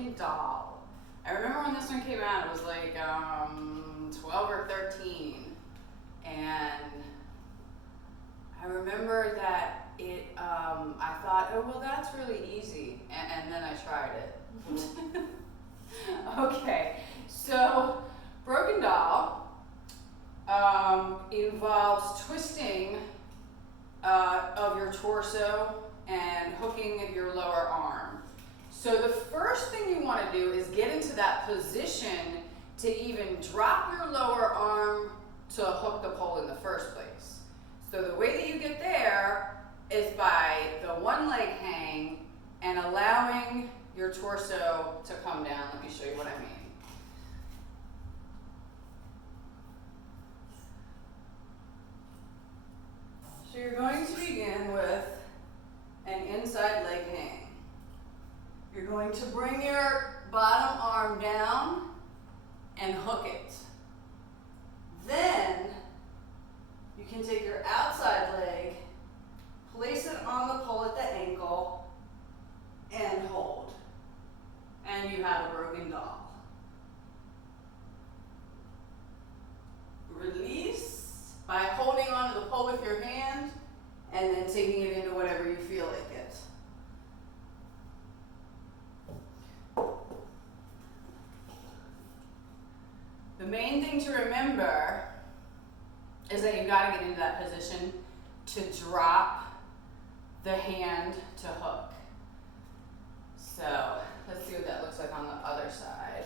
broken doll. I remember when this one came out, it was like 12 or 13. And I remember that I thought, oh, well, that's really easy. And then I tried it. Okay, so broken doll involves twisting of your torso and hooking your lower arm. So the first thing you want to do is get into that position to even drop your lower arm to hook the pole in the first place. So the way that you get there is by the one leg hang and allowing your torso to come down. Let me show you what I mean. So you're going to begin with an inside leg hang. You're going to bring your bottom arm down and hook it. Then you can take your outside leg, place it on the pole at the ankle, and hold. And you have a broken doll. Release by holding onto the pole with your hand and then taking it into whatever you feel like it. The main thing to remember is that you've got to get into that position to drop the hand to hook. So let's see what that looks like on the other side.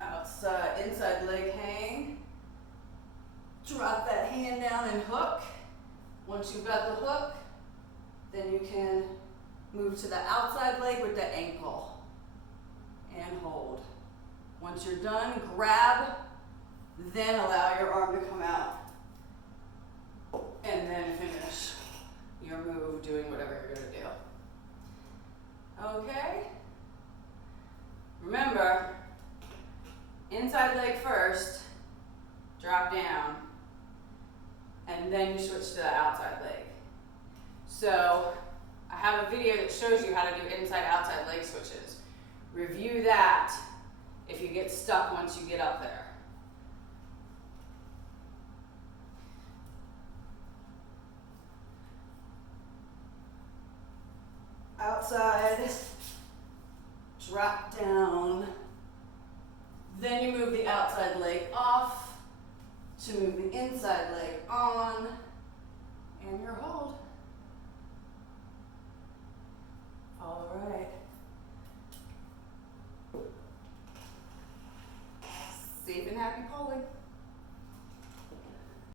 Outside, inside leg hang. Drop that hand down and hook. Once you've got the hook, then you can move to the outside leg with the ankle and hold. Once you're done, grab, then allow your arm to come out, and then finish your move doing whatever you're going to do. Okay? Remember, inside leg first, drop down, and then you switch to the outside leg. So I have a video that shows you how to do inside-outside leg switches. Review that if you get stuck once you get up there. Outside, drop down, then you move the outside leg off to move the inside leg on, and your hold. All right. Safe and happy pulling.